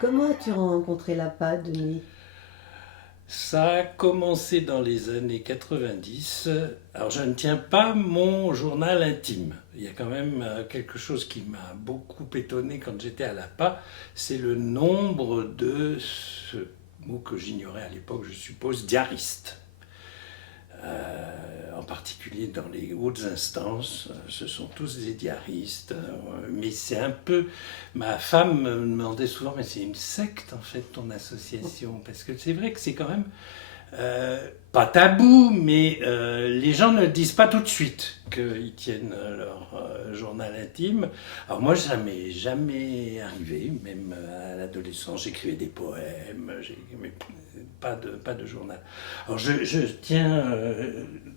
Comment as-tu rencontré l'appât, Denis? Ça a commencé dans les années 90. Alors je ne tiens pas mon journal intime. Il y a quand même quelque chose qui m'a beaucoup étonné quand j'étais à l'APA, c'est le nombre de ce mot que j'ignorais à l'époque, je suppose, diaristes. En particulier dans les hautes instances, ce sont tous des diaristes. Mais c'est un peu... Ma femme me demandait souvent, mais c'est une secte en fait ton association, parce que c'est vrai que c'est quand même pas tabou, mais les gens ne disent pas tout de suite qu'ils tiennent leur journal intime. Alors moi, ça m'est jamais arrivé, même à l'adolescence, j'écrivais des poèmes, mais pas de journal. Alors je tiens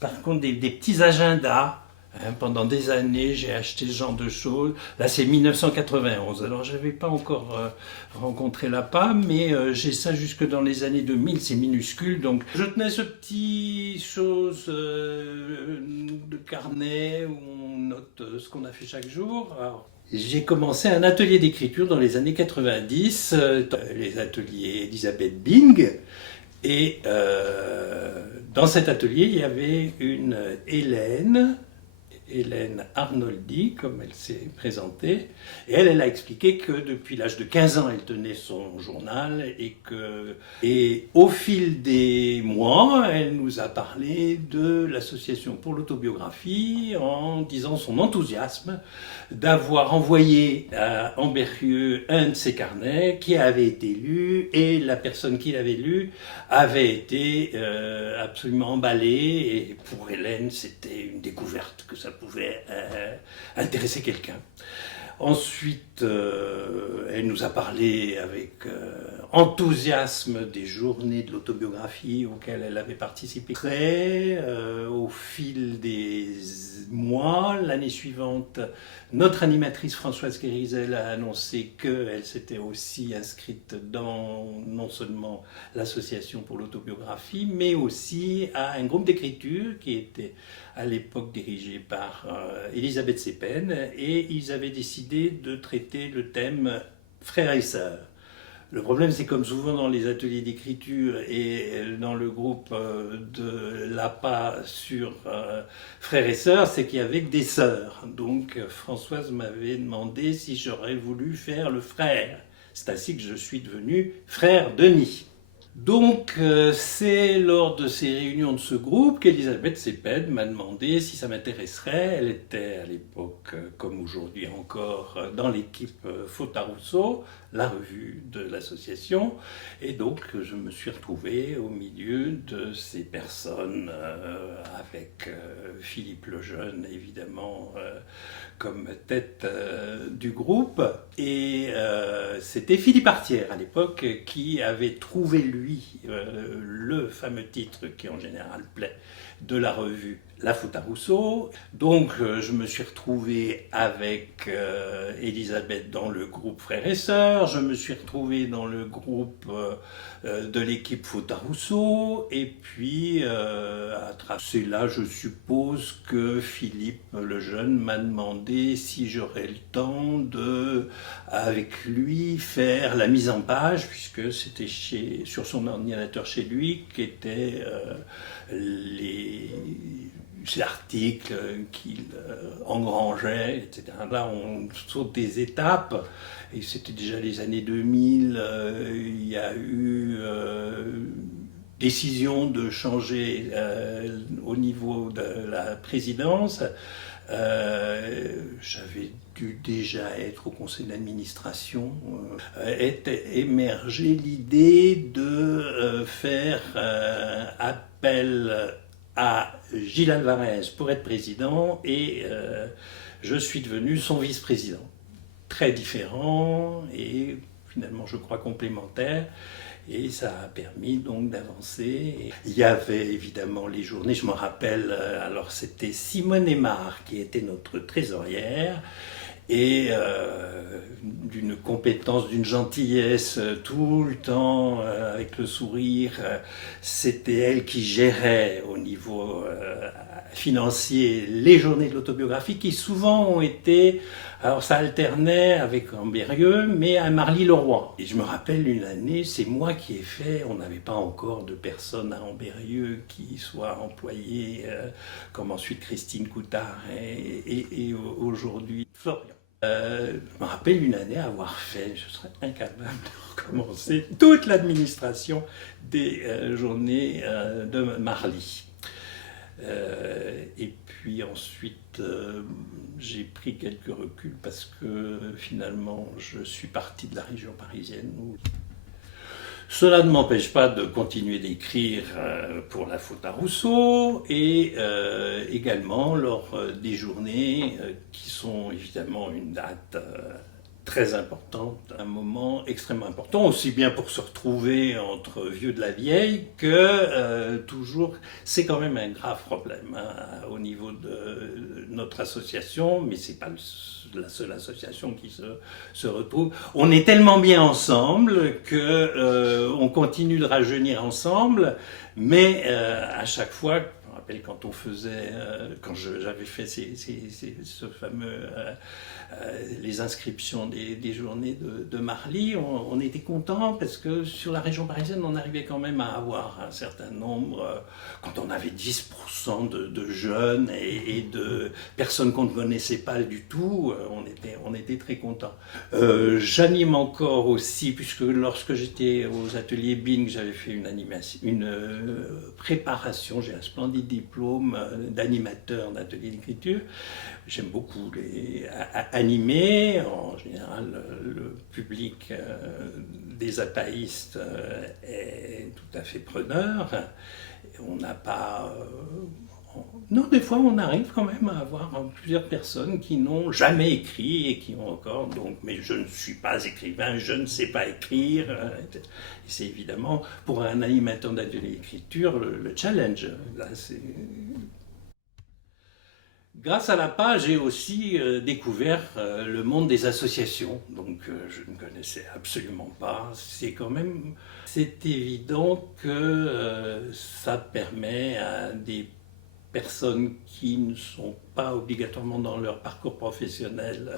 par contre des petits agendas. Hein, pendant des années, j'ai acheté ce genre de choses. Là, c'est 1991. Alors, je n'avais pas encore rencontré l'appât, mais j'ai ça jusque dans les années 2000. C'est minuscule. Donc, je tenais ce petit chose de carnet où on note ce qu'on a fait chaque jour. Alors, j'ai commencé un atelier d'écriture dans les années 90, les ateliers Elisabeth Bing. Et dans cet atelier, il y avait une Hélène Arnoldi, comme elle s'est présentée. Et elle a expliqué que depuis l'âge de 15 ans, elle tenait son journal et au fil des mois, elle nous a parlé de l'association pour l'autobiographie en disant son enthousiasme d'avoir envoyé à Amberieu un de ses carnets qui avait été lu et la personne qui l'avait lu avait été absolument emballée et pour Hélène c'était une découverte que ça pouvait intéresser quelqu'un. Ensuite, elle nous a parlé avec enthousiasme des journées de l'autobiographie auxquelles elle avait participé. Après, au fil des mois, l'année suivante, notre animatrice Françoise Kérizel a annoncé qu'elle s'était aussi inscrite dans non seulement l'association pour l'autobiographie, mais aussi à un groupe d'écriture qui était à l'époque dirigé par Elisabeth Sepen, et ils avaient décidé de traiter le thème frères et sœurs. Le problème, c'est comme souvent dans les ateliers d'écriture et dans le groupe de l'APA sur frères et sœurs, c'est qu'il y avait que des sœurs. Donc Françoise m'avait demandé si j'aurais voulu faire le frère. C'est ainsi que je suis devenu frère Denis. Donc, c'est lors de ces réunions de ce groupe qu'Elisabeth Seped m'a demandé si ça m'intéresserait. Elle était à l'époque, comme aujourd'hui encore, dans l'équipe Faute à Rousseau, la revue de l'association. Et donc, je me suis retrouvé au milieu de ces personnes, avec Philippe Lejeune, évidemment, comme tête du groupe. Et c'était Philippe Artière à l'époque qui avait trouvé lui le fameux titre qui en général plaît de la revue La Faute à Rousseau. Donc je me suis retrouvé avec Elisabeth dans le groupe Frères et Sœurs, je me suis retrouvé dans le groupe de l'équipe Faute à Rousseau, et puis c'est là, je suppose, que Philippe le jeune m'a demandé si j'aurais le temps de, avec lui, faire la mise en page, puisque c'était sur son ordinateur chez lui qu'étaient les articles qu'il engrangeait, etc. Là, on saute des étapes, et c'était déjà les années 2000, il y a eu décision de changer au niveau de la présidence. J'avais dû déjà être au conseil d'administration, est émergée l'idée de faire appel à Gilles Alvarez pour être président, et je suis devenu son vice-président. Très différent et finalement je crois complémentaire, et ça a permis donc d'avancer. Il y avait évidemment les journées, je me rappelle, alors c'était Simone Aymar qui était notre trésorière, et d'une compétence, d'une gentillesse tout le temps, avec le sourire. C'était elle qui gérait au niveau financier les journées de l'autobiographie qui souvent ont été, alors ça alternait avec Ambérieux, mais à Marly-le-Roi. Et je me rappelle une année, c'est moi qui ai fait, on n'avait pas encore de personne à Ambérieux qui soit employée, comme ensuite Christine Coutard et aujourd'hui Florian. Je me rappelle une année avoir fait, je serais incapable de recommencer toute l'administration des journées de Marly. Et puis ensuite, j'ai pris quelques reculs parce que finalement, je suis parti de la région parisienne. Cela ne m'empêche pas de continuer d'écrire pour la faute à Rousseau et également lors des journées qui sont évidemment une date très importante, un moment extrêmement important, aussi bien pour se retrouver entre vieux de la vieille que toujours, c'est quand même un grave problème hein, au niveau de notre association, mais c'est pas la seule association qui se retrouve. On est tellement bien ensemble que on continue de rajeunir ensemble, mais à chaque fois, je me rappelle quand on faisait, quand j'avais fait ce fameux les inscriptions des journées de Marly, on était content parce que sur la région parisienne, on arrivait quand même à avoir un certain nombre, quand on avait 10% de jeunes et de personnes qu'on ne connaissait pas du tout, on était très content. J'anime encore aussi, puisque lorsque j'étais aux ateliers Bing, j'avais fait une préparation, j'ai un splendide diplôme d'animateur d'atelier d'écriture. J'aime beaucoup animer. En général, le public des apaïstes est tout à fait preneur. On n'a pas... Non, des fois, on arrive quand même à avoir plusieurs personnes qui n'ont jamais écrit et qui ont encore... Donc, mais je ne suis pas écrivain, je ne sais pas écrire. Et c'est évidemment, pour un animateur d'atelier d'écriture, le challenge. Là, c'est... Grâce à la page, j'ai aussi découvert le monde des associations, donc je ne connaissais absolument pas. C'est évident que ça permet à des personnes qui ne sont pas obligatoirement dans leur parcours professionnel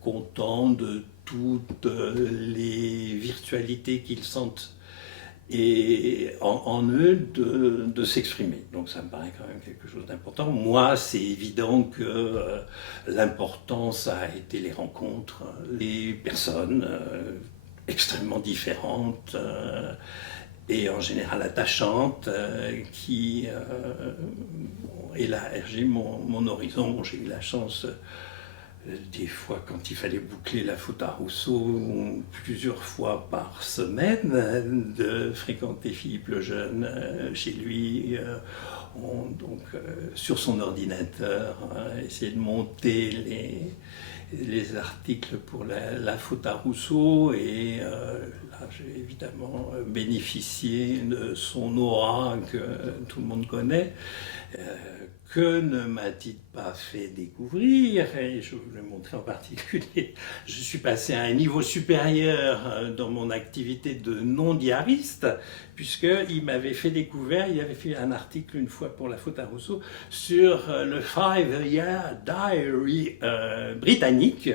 contents de toutes les virtualités qu'ils sentent et en eux de s'exprimer. Donc ça me paraît quand même quelque chose d'important. Moi, c'est évident que l'important, ça a été les rencontres, les personnes extrêmement différentes et en général attachantes qui ont élargi mon horizon. J'ai eu la chance des fois, quand il fallait boucler la faute à Rousseau, plusieurs fois par semaine, de fréquenter Philippe Lejeune chez lui, sur son ordinateur, essayer de monter les articles pour la faute à Rousseau, et là j'ai évidemment bénéficié de son aura que tout le monde connaît. Que ne m'a-t-il pas fait découvrir? Et je vous le montrer en particulier. Je suis passé à un niveau supérieur dans mon activité de non-diariste, puisqu'il m'avait fait découvrir, il avait fait un article une fois pour la faute à Rousseau sur le 5-year diary britannique,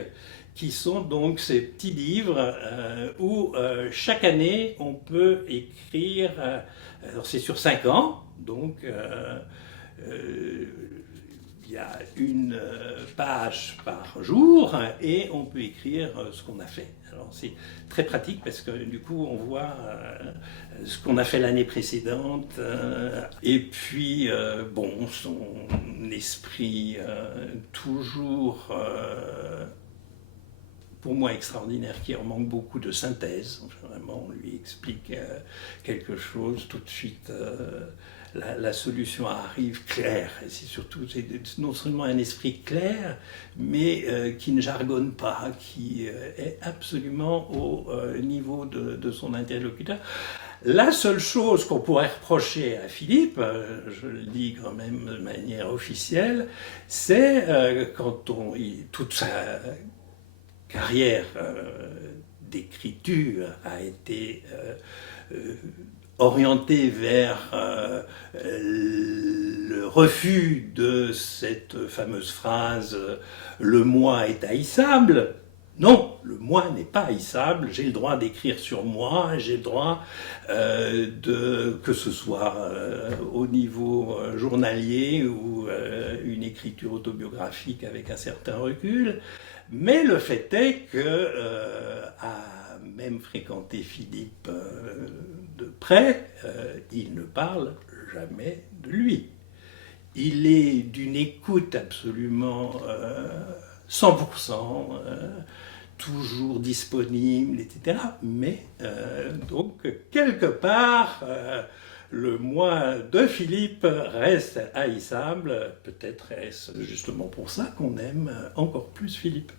qui sont donc ces petits livres où chaque année on peut écrire, alors c'est sur 5 ans, donc il y a une page par jour et on peut écrire ce qu'on a fait. Alors c'est très pratique parce que du coup on voit ce qu'on a fait l'année précédente et puis bon, son esprit toujours pour moi extraordinaire, qui en manque beaucoup de synthèse. Vraiment, on lui explique quelque chose, tout de suite la solution arrive claire. Et c'est surtout, c'est non seulement un esprit clair, mais qui ne jargonne pas, qui est absolument au niveau de son interlocuteur. La seule chose qu'on pourrait reprocher à Philippe, je le dis quand même de manière officielle, c'est toute sa carrière d'écriture a été orientée vers le refus de cette fameuse phrase « le moi est haïssable ». Non, le moi n'est pas haïssable, j'ai le droit d'écrire sur moi, j'ai le droit que ce soit au niveau journalier ou une écriture autobiographique avec un certain recul, mais le fait est que, à même fréquenter Philippe de près, il ne parle jamais de lui. Il est d'une écoute absolument 100%, toujours disponible, etc. Mais donc, quelque part, le moi de Philippe reste haïssable. Peut-être est-ce justement pour ça qu'on aime encore plus Philippe.